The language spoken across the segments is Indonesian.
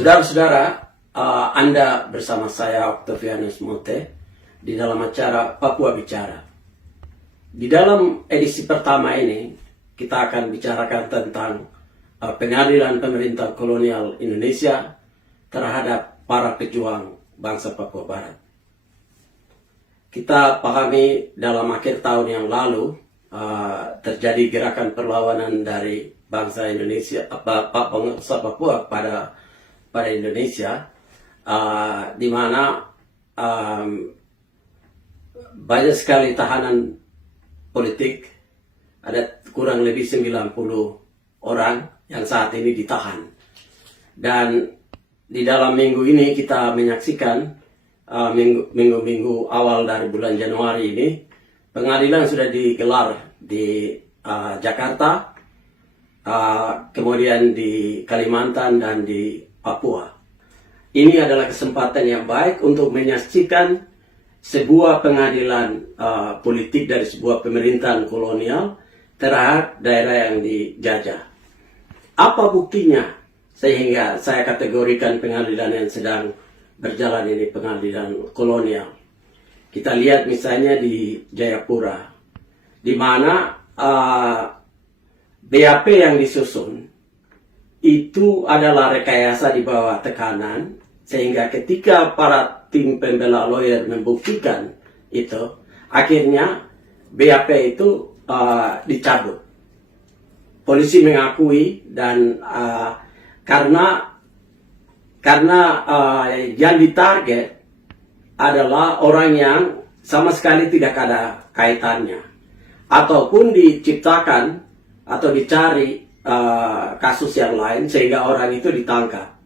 Saudara-saudara, Anda bersama saya Octavianus Mote di dalam acara Papua Bicara. Di dalam edisi pertama ini, kita akan bicarakan tentang pengadilan pemerintah kolonial Indonesia terhadap para pejuang bangsa Papua Barat. Kita pahami dalam akhir tahun yang lalu terjadi gerakan perlawanan dari bangsa Indonesia, bangsa Papua pada Indonesia, di mana banyak sekali tahanan politik, ada kurang lebih 90 orang yang saat ini ditahan. Dan di dalam minggu ini kita menyaksikan minggu-minggu awal dari bulan Januari ini, pengadilan sudah digelar di Jakarta, kemudian di Kalimantan dan di Papua. Ini adalah kesempatan yang baik untuk menyaksikan sebuah pengadilan politik dari sebuah pemerintahan kolonial terhadap daerah yang dijajah. Apa buktinya sehingga saya kategorikan pengadilan yang sedang berjalan ini pengadilan kolonial? Kita lihat misalnya di Jayapura, di mana BAP yang disusun itu adalah rekayasa di bawah tekanan, sehingga ketika para tim pembela lawyer membuktikan itu, akhirnya BAP itu dicabut. Polisi mengakui dan karena yang ditarget adalah orang yang sama sekali tidak ada kaitannya, ataupun diciptakan atau dicari kasus yang lain sehingga orang itu ditangkap.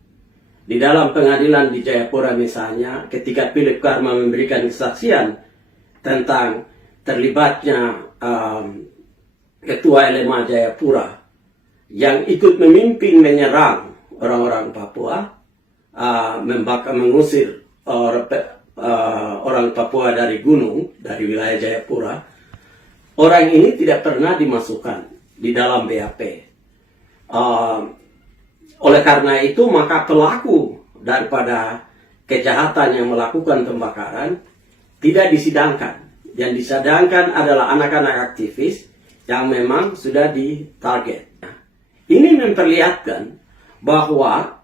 Di dalam pengadilan di Jayapura misalnya, ketika Philip Karma memberikan kesaksian tentang terlibatnya ketua LMA Jayapura yang ikut memimpin menyerang orang-orang Papua, mengusir orang Papua dari gunung, dari wilayah Jayapura, orang ini tidak pernah dimasukkan di dalam BAP. Oleh karena itu, maka pelaku daripada kejahatan yang melakukan pembakaran tidak disidangkan. Yang disidangkan adalah anak-anak aktivis yang memang sudah ditarget. Ini memperlihatkan bahwa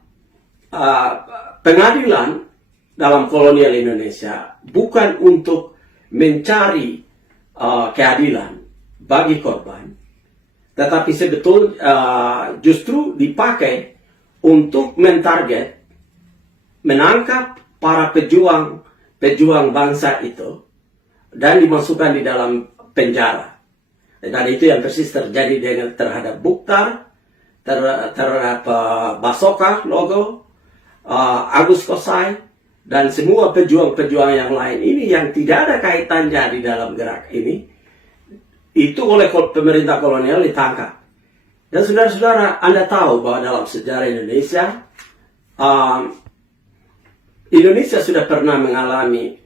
pengadilan dalam kolonial Indonesia bukan untuk mencari keadilan bagi korban, tetapi sebetulnya justru dipakai untuk mentarget, menangkap para pejuang bangsa itu dan dimasukkan di dalam penjara. Dan itu yang persis terjadi terhadap Bukhtar, terhadap Basoka Logo, Agus Kosai, dan semua pejuang-pejuang yang lain ini yang tidak ada kaitannya di dalam gerak ini, itu oleh pemerintah kolonial ditangkap. Dan saudara-saudara, Anda tahu bahwa dalam sejarah Indonesia, Indonesia sudah pernah mengalami,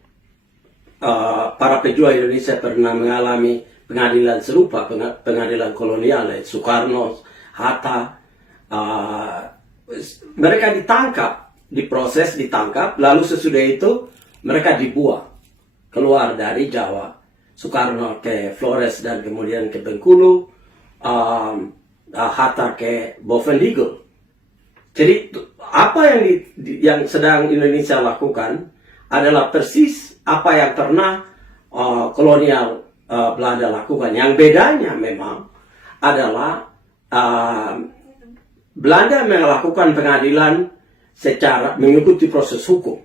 para pejuang Indonesia pernah mengalami pengadilan serupa, pengadilan kolonial, Soekarno, Hatta. Mereka ditangkap, diproses, ditangkap, lalu sesudah itu mereka dibuang keluar dari Jawa. Soekarno ke Flores dan kemudian ke Bengkulu, Hatta ke Bovendigul. Jadi apa yang sedang Indonesia lakukan adalah persis apa yang pernah kolonial Belanda lakukan. Yang bedanya memang adalah Belanda melakukan pengadilan secara mengikuti proses hukum.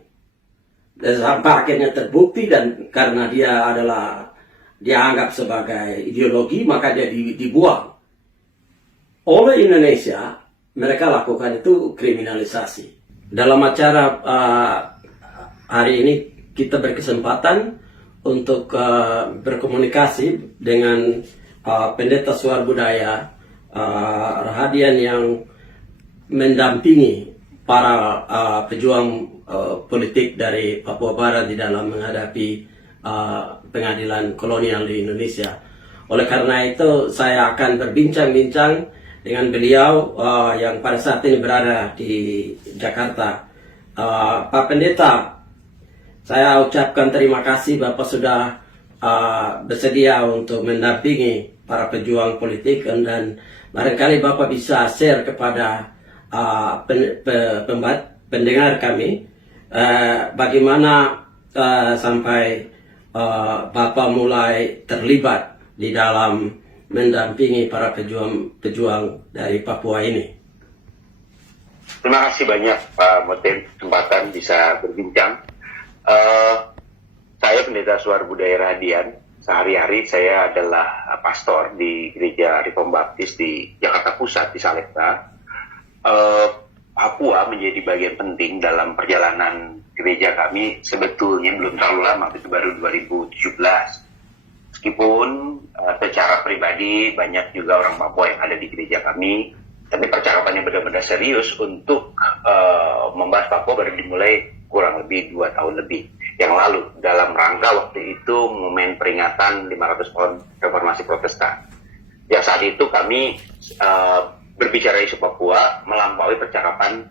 Dan sampai akhirnya terbukti, dan karena dia anggap sebagai ideologi, maka dia dibuang. Oleh Indonesia, mereka lakukan itu kriminalisasi. Dalam acara hari ini kita berkesempatan untuk berkomunikasi dengan Pendeta Suar Budaya Rahadian yang mendampingi para pejuang politik dari Papua Barat di dalam menghadapi pengadilan kolonial di Indonesia. Oleh karena itu, saya akan berbincang-bincang dengan beliau yang pada saat ini berada di Jakarta. Pak Pendeta, saya ucapkan terima kasih Bapak sudah bersedia untuk mendampingi para pejuang politik, dan barangkali Bapak bisa share kepada pendengar kami bagaimana sampai Bapak mulai terlibat di dalam mendampingi para pejuang dari Papua ini. Terima kasih banyak Pak Moten, kesempatan bisa berbincang. Saya Pendeta Suar Budaya Radian. Sehari-hari saya adalah pastor di Gereja Reform Baptis di Jakarta Pusat, di Salemba. Papua menjadi bagian penting dalam perjalanan gereja kami. Sebetulnya belum terlalu lama, itu baru 2017. Meskipun secara pribadi banyak juga orang Papua yang ada di gereja kami, tapi percakapannya benar-benar serius untuk membahas Papua baru dimulai kurang lebih 2 tahun lebih yang lalu, dalam rangka waktu itu momen peringatan 500 tahun Reformasi Protestan. Ya, saat itu kami berbicara isu Papua melampaui percakapan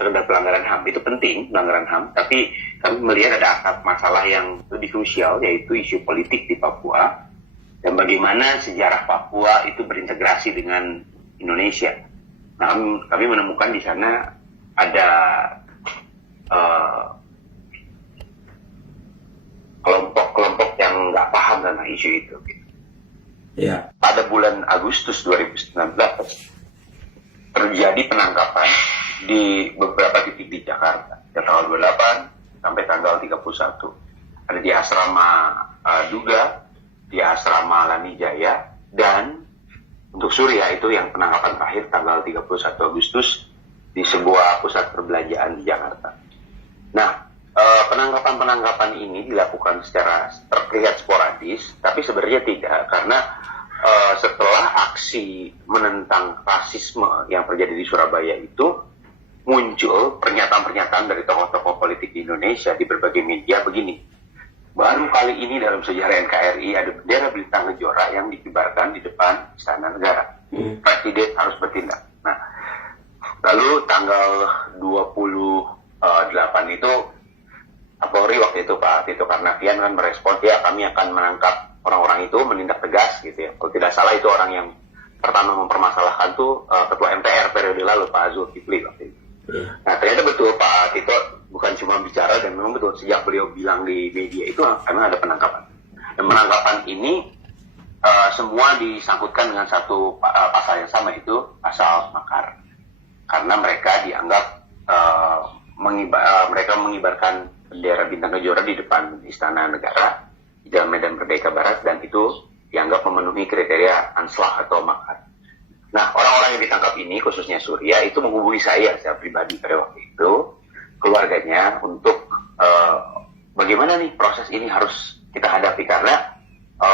sekedar pelanggaran HAM. Itu penting, pelanggaran HAM, tapi kami melihat ada masalah yang lebih krusial, yaitu isu politik di Papua dan bagaimana sejarah Papua itu berintegrasi dengan Indonesia. Nah, kami menemukan di sana ada kelompok-kelompok yang nggak paham tentang isu itu. Ya. Pada bulan Agustus 2019 terjadi penangkapan di beberapa titik di Jakarta, dari tanggal 28 sampai tanggal 31. Ada di asrama Duga, di asrama Lani Jaya, dan untuk Surya itu yang penangkapan terakhir tanggal 31 Agustus di sebuah pusat perbelanjaan di Jakarta. Nah, penangkapan-penangkapan ini dilakukan secara terlihat sporadis, tapi sebenarnya tidak, karena setelah aksi menentang rasisme yang terjadi di Surabaya itu, muncul pernyataan-pernyataan dari tokoh-tokoh politik di Indonesia di berbagai media begini. Baru kali ini dalam sejarah NKRI ada bendera bintang kejora yang dikibarkan di depan Istana Negara. Presiden harus bertindak. Nah, lalu tanggal 28 itu Kapolri waktu itu Pak Tito Karnavian kan merespon, ya kami akan menangkap orang-orang itu, menindak tegas gitu ya. Kalau tidak salah itu orang yang pertama mempermasalahkan tuh Ketua MPR periode lalu Pak Zulkifli waktu itu. Nah, ternyata betul Pak Tito bukan cuma bicara, dan memang betul sejak beliau bilang di media itu karena ada penangkapan. Dan penangkapan ini semua disangkutkan dengan satu pasal yang sama, itu pasal makar. Karena mereka dianggap mereka mengibarkan bendera bintang kejora di depan Istana Negara di Jalan Medan Merdeka Barat, dan itu dianggap memenuhi kriteria anslag atau makar. Nah, orang-orang yang ditangkap ini, khususnya Surya, itu menghubungi saya secara pribadi pada waktu itu, keluarganya, untuk bagaimana nih proses ini harus kita hadapi, karena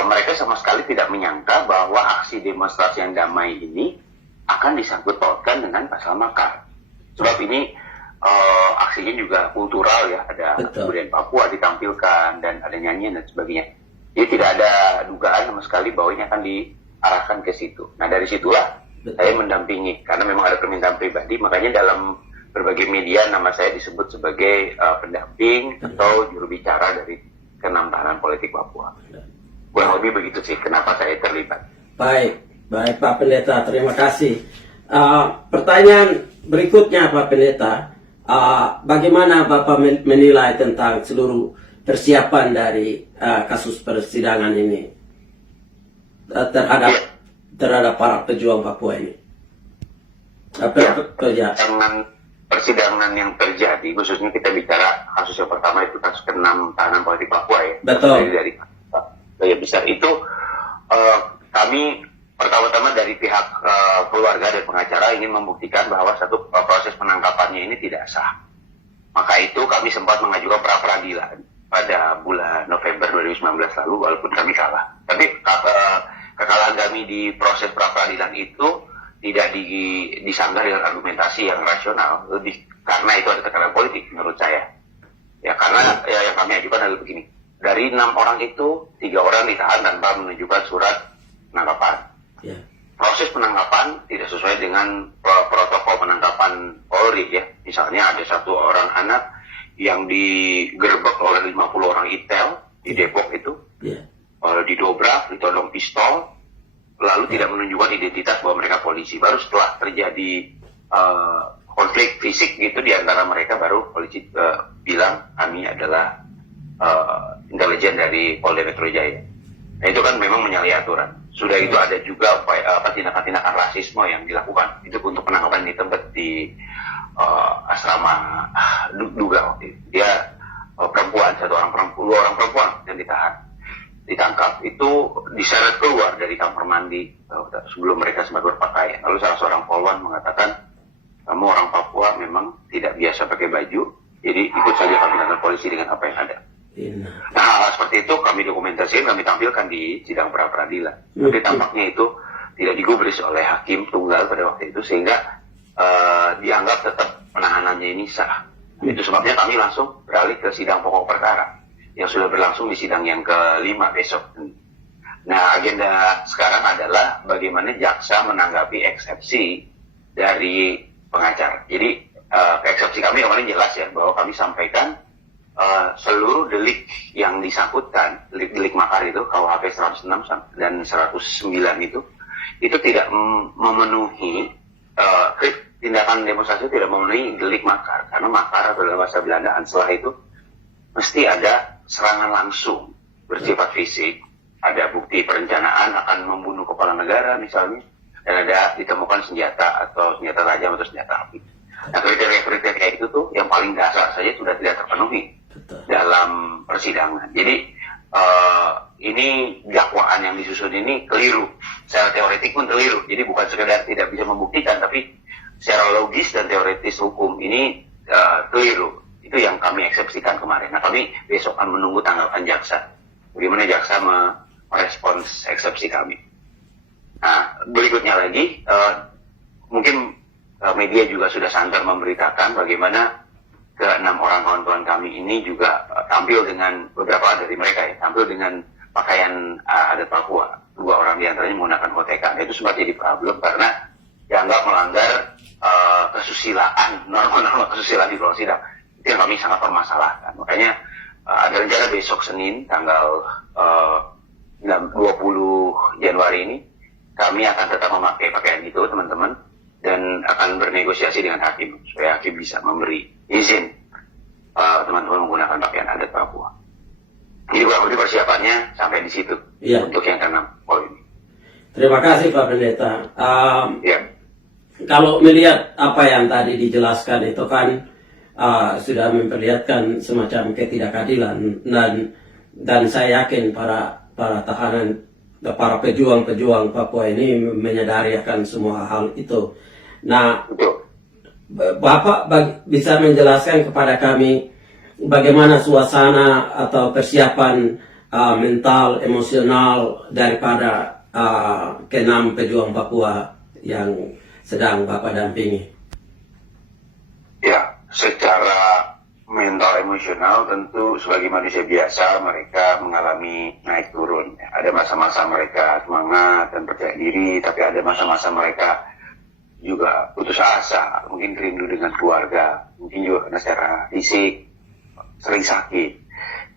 mereka sama sekali tidak menyangka bahwa aksi demonstrasi yang damai ini akan disangkut pautkan dengan pasal makar. Sebab ini aksinya juga kultural ya, ada kemudian Papua ditampilkan dan ada nyanyian dan sebagainya. Jadi tidak ada dugaan sama sekali bahwa ini akan diarahkan ke situ. Nah, dari situlah saya mendampingi, karena memang ada permintaan pribadi, makanya dalam berbagai media nama saya disebut sebagai pendamping atau juru bicara dari ke-6 tahanan politik Papua. Kurang lebih begitu sih kenapa saya terlibat. Baik Pak Pendeta, terima kasih. Pertanyaan berikutnya Pak Pendeta, bagaimana Bapak menilai tentang seluruh persiapan dari kasus persidangan ini terhadap para pejuang Papua ini? Dengan persidangan yang terjadi, khususnya kita bicara kasus yang pertama itu kasus ke-6 tahanan politik Papua ya. Betul. Dari gaya besar itu kami pertama-tama dari pihak keluarga dan pengacara ingin membuktikan bahwa satu proses penangkapannya ini tidak sah. Maka itu kami sempat mengajukan pra peradilan pada bulan November 2019 lalu, walaupun kami kalah. Tapi kekalahan kami di proses pra peradilan itu tidak disanggah dengan argumentasi yang rasional, lebih karena itu ada tekanan politik menurut saya. Ya, karena yang kami ajukan adalah begini. Dari 6 orang itu, 3 orang ditahan tanpa menunjukkan surat penangkapan. proses penangkapan tidak sesuai dengan protokol penangkapan Polri ya. Misalnya ada satu orang anak yang digerebek oleh 50 orang intel di Depok itu, didobrak, ditodong pistol, lalu tidak menunjukkan identitas bahwa mereka polisi. Baru setelah terjadi konflik fisik gitu di antara mereka, baru polisi bilang kami adalah intelijen dari Polda Metro Jaya. Nah, itu kan memang menyalahi aturan. Sudah itu ada juga tindakan-tindakan rasisme yang dilakukan. Itu untuk penangkapan di tempat di asrama Duga waktu itu. Dia perempuan, dua orang perempuan yang ditangkap. Itu diseret keluar dari kamar mandi sebelum mereka sempat berpakaian. Lalu salah seorang polwan mengatakan, kamu orang Papua memang tidak biasa pakai baju, jadi ikut saja kami dengan polisi dengan apa yang ada. Nah, hal seperti itu kami dokumentasikan, kami tampilkan di sidang pra peradilan. Tapi tampaknya itu tidak digubris oleh hakim tunggal pada waktu itu, sehingga dianggap tetap penahanannya ini sah. Itu sebabnya kami langsung beralih ke sidang pokok perkara yang sudah berlangsung di sidang yang ke-5 besok. Nah, agenda sekarang adalah bagaimana jaksa menanggapi eksepsi dari pengacara. Jadi eksepsi kami kemarin jelas ya, bahwa kami sampaikan seluruh delik yang disangkutkan, delik makar itu, KUHP 106 dan 109 itu tidak memenuhi, tindakan demonstrasi tidak memenuhi delik makar. Karena makar atau dalam bahasa Belanda anslah itu mesti ada serangan langsung bersifat fisik, ada bukti perencanaan akan membunuh kepala negara misalnya, dan ada ditemukan senjata atau senjata tajam atau senjata api. Nah, kriteria itu tuh yang paling dasar saja sudah tidak terpenuhi dalam persidangan. Jadi ini dakwaan yang disusun ini keliru, secara teoretik pun keliru. Jadi bukan sekedar tidak bisa membuktikan, tapi secara logis dan teoritis hukum ini keliru. Itu yang kami eksepsikan kemarin. Nah, kami besok akan menunggu tanggapan jaksa. Bagaimana jaksa merespons eksepsi kami. Nah, berikutnya lagi, mungkin media juga sudah santer memberitakan bagaimana ke-6 orang kawan-kawan kami ini juga tampil dengan, beberapa dari mereka ya, tampil dengan pakaian adat Papua. 2 orang diantaranya menggunakan koteka. Nah, itu sempat jadi problem karena dianggap melanggar kesusilaan, norma-norma kesusilaan di ruang sidang. Itu yang kami sangat permasalahkan. Makanya ada rencana besok Senin tanggal 20 Januari ini kami akan tetap memakai pakaian itu, teman-teman, dan akan bernegosiasi dengan hakim supaya hakim bisa memberi izin teman-teman menggunakan pakaian adat Papua. Jadi kurang lebih persiapannya sampai di situ untuk yang ke-6 poin. Terima kasih Pak Pendeta. Kalau melihat apa yang tadi dijelaskan itu kan sudah memperlihatkan semacam ketidakadilan, dan saya yakin para tahanan, para pejuang-pejuang Papua ini menyadari akan semua hal itu. Nah, Bapak bisa menjelaskan kepada kami bagaimana suasana atau persiapan mental, emosional daripada ke-6 pejuang Papua yang sedang Bapak dampingi? Ya, secara mental emosional tentu sebagai manusia biasa mereka mengalami naik turun. Ada masa-masa mereka semangat dan percaya diri, tapi ada masa-masa mereka juga putus asa, mungkin rindu dengan keluarga, mungkin juga karena secara fisik sering sakit.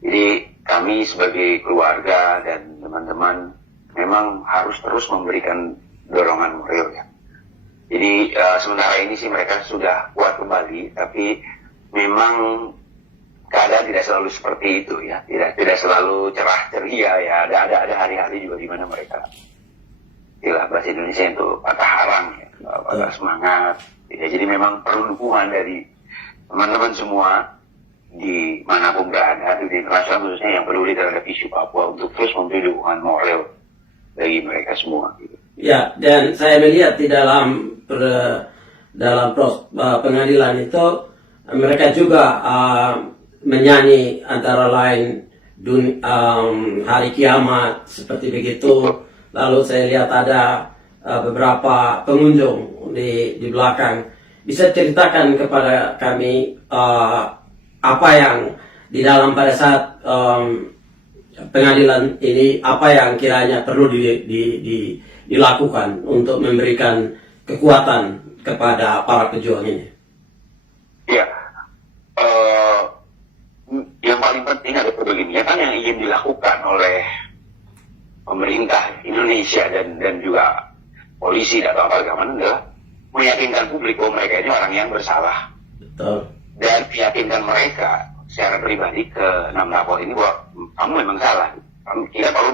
Jadi kami sebagai keluarga dan teman-teman memang harus terus memberikan dorongan moral ya. Jadi sementara ini sih mereka sudah kuat kembali, tapi memang keadaan tidak selalu seperti itu ya, tidak selalu cerah ceria ya. Ada hari-hari juga di mana mereka, istilah bahasa Indonesia itu patah harang ya, patah semangat. Ya, jadi memang perlu dukungan dari teman-teman semua di manapun berada, di internasional khususnya yang peduli terhadap isu Papua, untuk terus memberi dukungan moral bagi mereka semua. Gitu. Ya, dan saya melihat di dalam pengadilan itu mereka juga menyanyi antara lain hari kiamat seperti begitu. Lalu saya lihat ada beberapa pengunjung di belakang. Bisa ceritakan kepada kami apa yang di dalam pada saat pengadilan ini apa yang kiranya perlu dilakukan untuk memberikan kekuatan kepada para pejuang ini? Ya, yang paling penting adalah begini, ya kan yang ingin dilakukan oleh pemerintah Indonesia dan juga polisi dan aparat keamanan adalah meyakinkan publik bahwa mereka ini orang yang bersalah. Betul. Dan meyakinkan mereka secara pribadi ke 6 lapor ini bahwa kamu memang salah. Kita perlu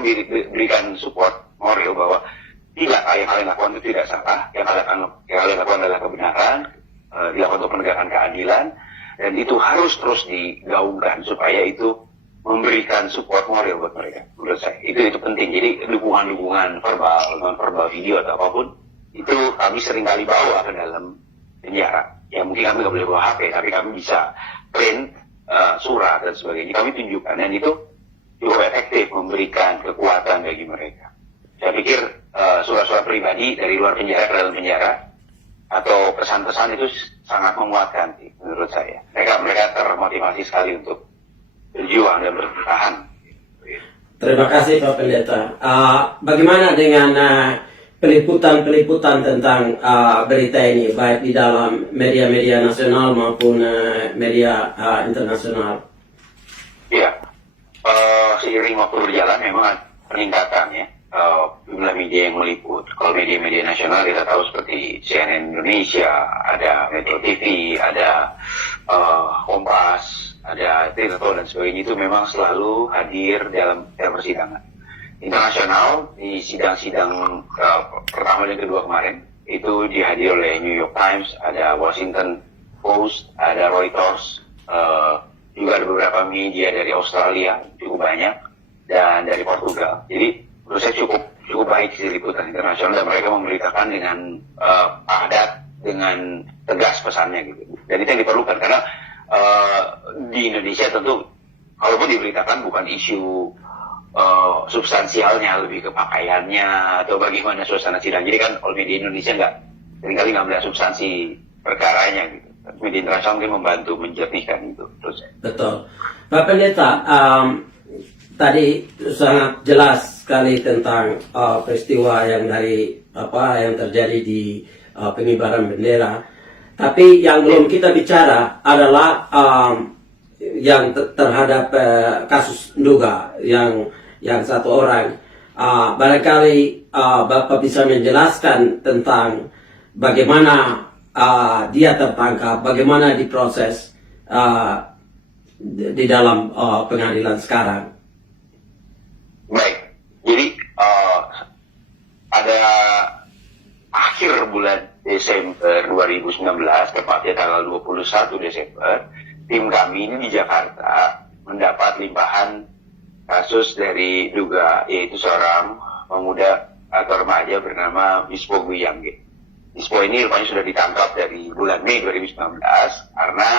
berikan support moral bahwa tidak, yang kalian lakukan itu tidak salah, yang kalian lakukan adalah kebenaran, dilakukan untuk penegakan keadilan, dan itu harus terus digaungkan supaya itu memberikan support moral buat mereka. Menurut saya itu penting. Jadi dukungan verbal, non verbal, video atau apapun itu kami sering kali bawa ke dalam penjara. Ya mungkin kami nggak boleh bawa HP, tapi kami bisa print surat dan sebagainya. Kami tunjukkan, dan itu cukup efektif memberikan kekuatan bagi mereka. Saya pikir surat-surat pribadi dari luar penjara ke dalam penjara atau pesan-pesan itu sangat menguatkan sih, menurut saya. Mereka termotivasi sekali untuk berjuang dan bertahan. Terima kasih Pak Pendeta. Bagaimana dengan peliputan tentang berita ini, baik di dalam media-media nasional maupun media internasional? Ya, seiring waktu berjalan memang ada peningkatan ya. Jumlah media yang meliput. Kalau media-media nasional kita tahu seperti CNN Indonesia, ada Metro TV, ada Kompas, ada Tirto dan sebagainya, itu memang selalu hadir dalam persidangan. Internasional di sidang-sidang pertama dan kedua kemarin itu dihadiri oleh New York Times, ada Washington Post, ada Reuters, juga ada beberapa media dari Australia cukup banyak, dan dari Portugal. Jadi menurut saya cukup baik sih liputan internasional, dan mereka memberitakan dengan padat, dengan tegas pesannya gitu. Dan itu yang diperlukan karena di Indonesia tentu kalaupun diberitakan bukan isu substansialnya, lebih ke pakaiannya atau bagaimana suasana sidang. Jadi kan kalau media Indonesia seringkali nggak melihat substansi perkaranya gitu. Media internasional mungkin membantu menjernihkan itu. Terus. Betul, Pak Pendeta. Tadi sangat jelas sekali tentang peristiwa yang terjadi di pengibaran bendera. Tapi yang belum kita bicara adalah yang terhadap kasus Nduga yang satu orang. Barangkali Bapak bisa menjelaskan tentang bagaimana dia tertangkap, bagaimana diproses di dalam pengadilan sekarang. Baik, jadi pada akhir bulan Desember 2019, tepatnya tanggal 21 Desember, tim kami ini di Jakarta mendapat limpahan kasus dari Nduga, yaitu seorang pemuda atau remaja bernama Bispo Guyangge. Bispo ini rupanya sudah ditangkap dari bulan Mei 2019 karena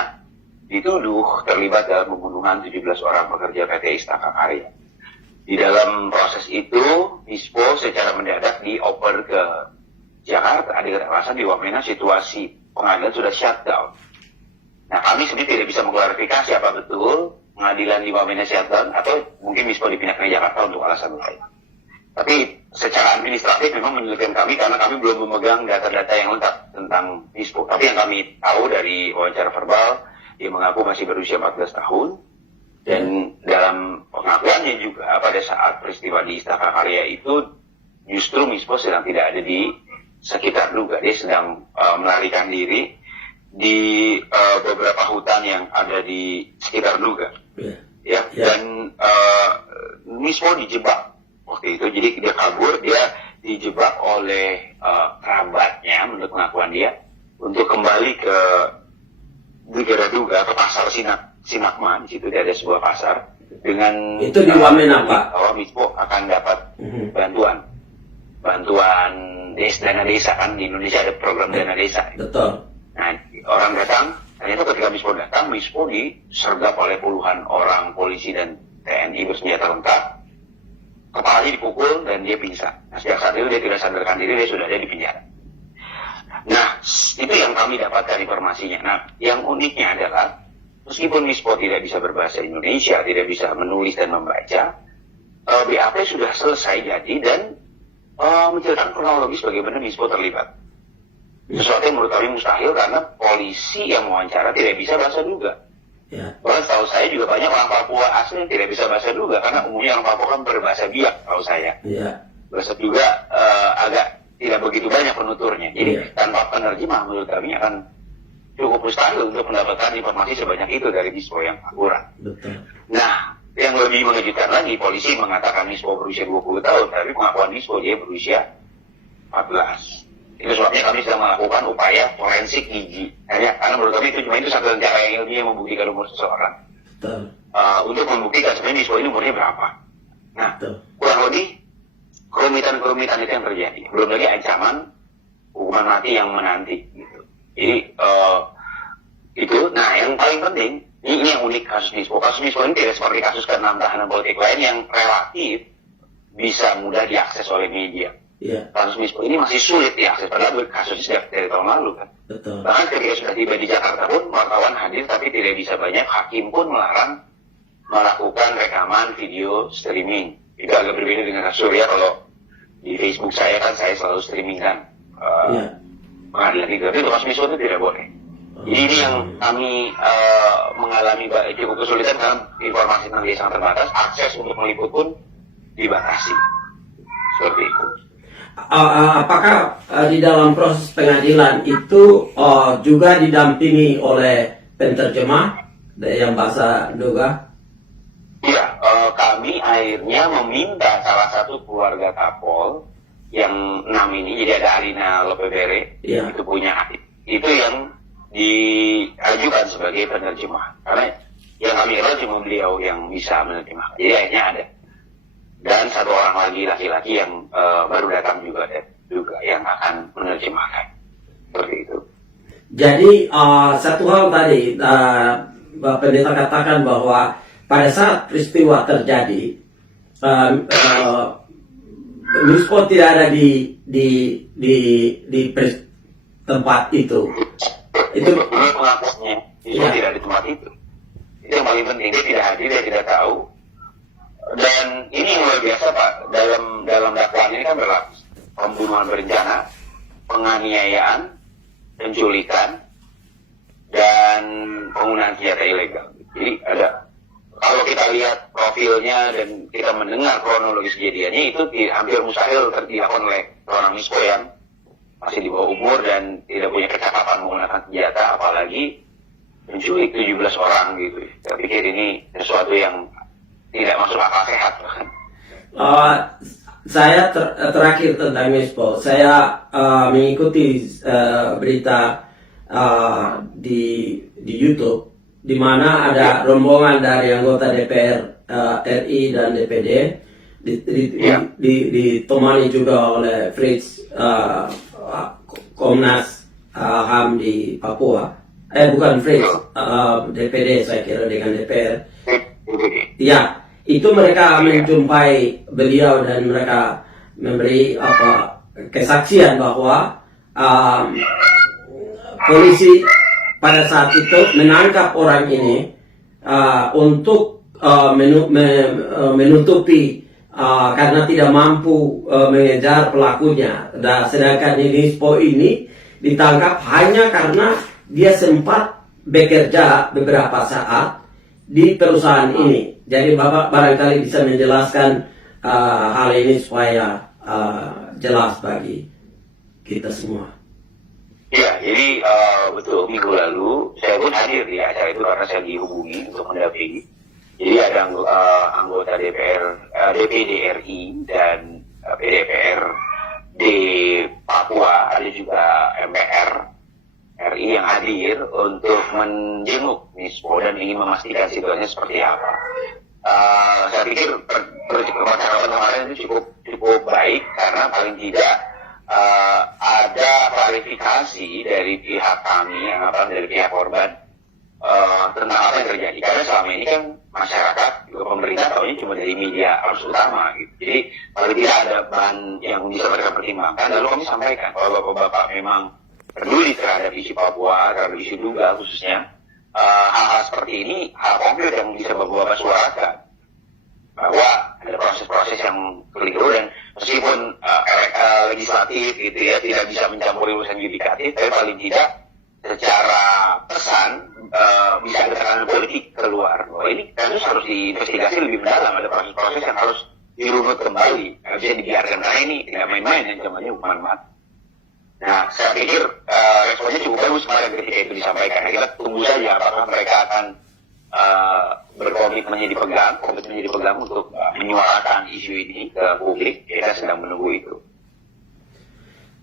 dituduh terlibat dalam pembunuhan 17 orang pekerja PT Istaka Karya. Di dalam proses itu, Bispo secara mendadak dioper ke Jakarta dengan alasan di Wamena situasi pengadilan sudah shutdown. Nah, kami sebenarnya tidak bisa mengklarifikasi apa betul pengadilan di Wamena shutdown atau mungkin Bispo dipindahkan ke Jakarta untuk alasan lain. Tapi secara administratif memang menyulitkan kami karena kami belum memegang data-data yang lengkap tentang Bispo. Tapi yang kami tahu dari wawancara verbal, dia mengaku masih berusia 14 tahun. Dan dalam pengakuannya juga pada saat peristiwa di Istaka Karya itu justru Bispo sedang tidak ada di sekitar Nduga. Dia sedang melarikan diri di beberapa hutan yang ada di sekitar Nduga. Dan Bispo dijebak waktu itu. Jadi dia kabur, dia dijebak oleh kerabatnya menurut pengakuan dia untuk kembali ke negara Nduga, ke pasar Sinakma. Di situ ada sebuah pasar dengan itu di Wamena, Pak. Bahwa Bispo akan dapat bantuan dana desa, kan di Indonesia ada program dana desa. Betul. Nah, orang datang, ternyata ketika Bispo datang, Bispo disergap oleh puluhan orang polisi dan TNI bersenjata lengkap. Kepalanya dipukul dan dia pingsan. Nah, sejak saat itu dia tidak sadarkan diri, dia sudah ada di penjara. Nah, itu yang kami dapatkan informasinya. Nah, yang uniknya adalah meskipun Bispo tidak bisa berbahasa Indonesia, tidak bisa menulis dan membaca, BAP sudah selesai jadi dan menceritakan kronologis bagaimana Mispo terlibat. Sesuatu yang menurut kami mustahil karena polisi yang mewawancara tidak bisa bahasa Duga. Ya. Bahkan setahu saya juga banyak orang Papua asli yang tidak bisa bahasa Duga karena umumnya orang Papua kan berbahasa Biak, tahu saya. Ya. Bahasa Duga agak tidak begitu banyak penuturnya. Jadi tanpa penerjemah menurut kami akan cukup mustahil untuk mendapatkan informasi sebanyak itu dari Mispo yang akurat. Betul. Nah, yang lebih mengejutkan lagi, polisi mengatakan Mispo berusia 20 tahun, tapi pengakuan Mispo dia berusia 14. Itu sebabnya kami sedang melakukan upaya forensik gigi. Karena menurut kami itu satu cara yang ilmiah membuktikan umur seseorang. Betul. Untuk membuktikan sebenarnya Mispo ini umurnya berapa. Nah, Betul. kurang lebih kerumitan-kerumitan itu yang terjadi. Belum lagi ancaman hukuman mati yang menanti. Gitu. Jadi, itu. Nah, yang paling penting, ini yang unik kasus Mispo. Kasus Mispo ini tidak seperti kasus ke-6 tahanan politik lain yang relatif bisa mudah diakses oleh media. Ya. Kasus Mispo ini masih sulit diakses, padahal kasusnya sudah dari tahun lalu kan. Betul. Bahkan ketika sudah tiba di Jakarta pun wartawan hadir tapi tidak bisa banyak, hakim pun melarang melakukan rekaman video streaming. Itu agak berbeda dengan kasus Surya. Kalau di Facebook saya kan saya selalu streaming kan pengadilan itu, tapi kasus Mispo itu tidak boleh. Jadi ini yang kami mengalami cukup kesulitan karena informasi tentang dia sangat terbatas, akses untuk meliput pun dibatasi. Seperti itu. Apakah di dalam proses pengadilan itu juga didampingi oleh penterjemah yang bahasa Duga? Iya, kami akhirnya meminta salah satu keluarga Kapol yang 6 ini, jadi ada Alina Lopebere, itu punya adik, itu yang diajukan sebagai penerjemah. Karena yang kami kenal cuma beliau yang bisa menerjemahkan. Jadi akhirnya ada. Dan satu orang lagi laki-laki yang baru datang juga yang akan menerjemahkan. Seperti itu. Jadi satu hal tadi pendeta katakan bahwa pada saat peristiwa terjadi Mispo tidak ada di tempat itu. Itu pengakuannya. Mispo tidak di tempat itu. Itu yang paling penting. Dia tidak hadir, dia tidak tahu. Dan ini yang luar biasa Pak, dalam dakwaan ini kan berlapis. Pembunuhan berencana, penganiayaan, penculikan, dan penggunaan senjata ilegal. Jadi ada, kalau kita lihat profilnya dan kita mendengar kronologis kejadiannya, itu hampir mustahil dilakukan oleh seorang Mispo yang masih di bawah umur dan tidak punya kecakapan menggunakan senjata, apalagi menculik 17 orang gitu. Saya pikir ini sesuatu yang tidak masuk akal sehat. Saya terakhir tentang Mispo, saya mengikuti berita di YouTube, di mana ada rombongan dari anggota DPR RI dan DPD, ditemani juga oleh Fritz Komnas HAM di Papua. Bukan Fritz, DPD saya kira dengan DPR. Ya. Itu mereka menjumpai beliau dan mereka memberi kesaksian bahwa polisi pada saat itu menangkap orang ini untuk menutupi karena tidak mampu mengejar pelakunya. Dan sedangkan Mispo ini ditangkap hanya karena dia sempat bekerja beberapa saat di perusahaan ini. Jadi Bapak barangkali bisa menjelaskan hal ini supaya jelas bagi kita semua. Ya, jadi betul minggu lalu saya pun hadir di acara itu karena saya dihubungi untuk mendampingi. Jadi ada anggota DPD RI dan PDPR di Papua, ada juga MPR RI yang hadir untuk menjenguk Mispo dan ingin memastikan situasinya seperti apa. Saya pikir percakapan kemarin itu cukup baik karena paling tidak ada klarifikasi dari pihak kami, dari pihak korban tentang apa yang terjadi. Karena selama ini kan masyarakat juga pemerintah tahunya cuma dari media arus utama gitu. Jadi paling tidak ada bahan yang bisa mereka pertimbangkan. Lalu kami sampaikan kalau bapak-bapak memang peduli terhadap isu Papua, terhadap isu Duga khususnya, hal-hal seperti ini, hal konkret yang bisa bapak-bapak suarakan. Bahwa ada proses-proses yang keliru, dan meskipun legislatif gitu ya tidak bisa mencampuri urusan yudikatif, tapi paling tidak secara pesan bisa ada tekanan politik keluar bahwa ini kasus harus diinvestigasi lebih mendalam, ada proses-proses yang harus dirunut kembali, nggak bisa dibiarkan karena ini tidak main-main, ancamannya hukuman mati. Nah, saya pikir responnya cukup bagus kemarin ketika itu disampaikan. Nah, kita tunggu saja apakah mereka akan komitmennya dipegang untuk menyuarakan isu ini ke publik. Kita sedang menunggu itu.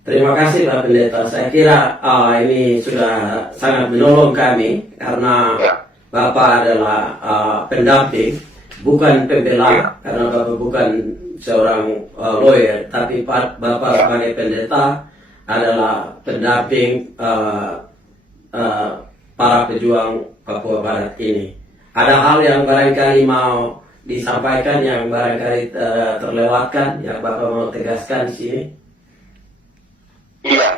Terima kasih Pak Pendeta. Saya kira ini sudah sangat menolong kami karena Ya. Bapak adalah pendamping, bukan pembela, karena Bapak bukan seorang lawyer, tapi Bapak sebagai pendeta adalah pendamping para pejuang Papua Barat ini. Ada hal yang barangkali mau disampaikan yang barangkali terlewatkan, yang Bapak mau tegaskan di sini? Iya,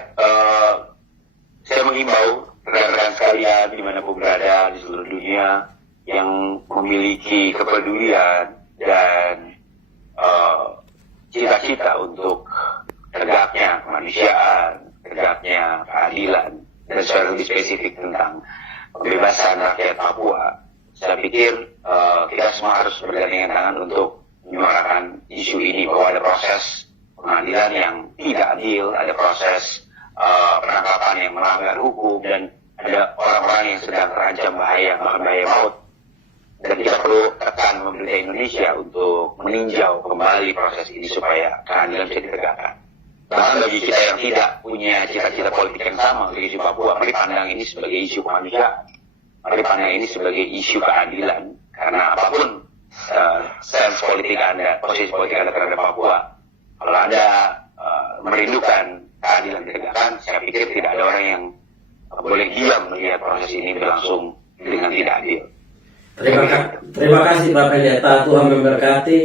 saya menghimbau rekan-rekan sekalian dimanapun berada di seluruh dunia yang memiliki kepedulian dan cita-cita untuk tegaknya kemanusiaan, tegaknya keadilan, dan secara lebih spesifik tentang kebebasan rakyat Papua. Saya pikir kita semua harus bergandengan tangan untuk menyuarakan isu ini, bahwa ada proses pengadilan yang tidak adil, ada proses penangkapan yang melanggar hukum, dan ada orang-orang yang sedang terancam bahaya, bahkan bahaya maut. Dan kita perlu tekan pemerintah Indonesia untuk meninjau kembali proses ini supaya keadilan bisa ditegakkan. Bahkan bagi kita yang tidak punya cita-cita politik yang sama untuk isu Papua, mari pandang ini sebagai isu kemanusiaan. Mari pandang ini sebagai isu keadilan. Karena apapun stance politik Anda, posisi politik Anda terhadap Papua, kalau Anda merindukan keadilan ditegakkan, saya pikir tidak ada orang yang boleh diam melihat proses ini berlangsung dengan tidak adil. Terima kasih Pak Pendeta, Tuhan memberkati.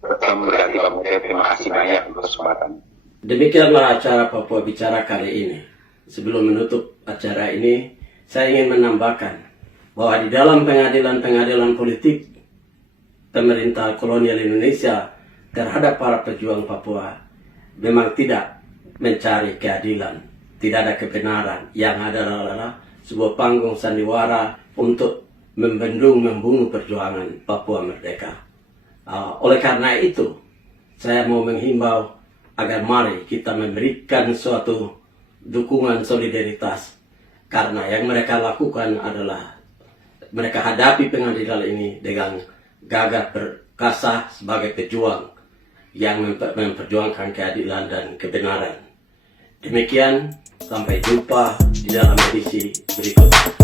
Tuhan memberkati Pak Pendeta, terima kasih banyak untuk kesempatan. Demikianlah acara Papua Bicara kali ini. Sebelum menutup acara ini, saya ingin menambahkan bahwa di dalam pengadilan politik pemerintah kolonial Indonesia terhadap para pejuang Papua memang tidak mencari keadilan, tidak ada kebenaran. Yang ada adalah sebuah panggung sandiwara untuk membunuh perjuangan Papua merdeka. Oleh karena itu, saya mau menghimbau agar mari kita memberikan suatu dukungan solidaritas, karena yang mereka lakukan adalah mereka hadapi pengadilan ini dengan gagah perkasa sebagai pejuang yang memperjuangkan keadilan dan kebenaran. Demikian, sampai jumpa di dalam edisi berikutnya.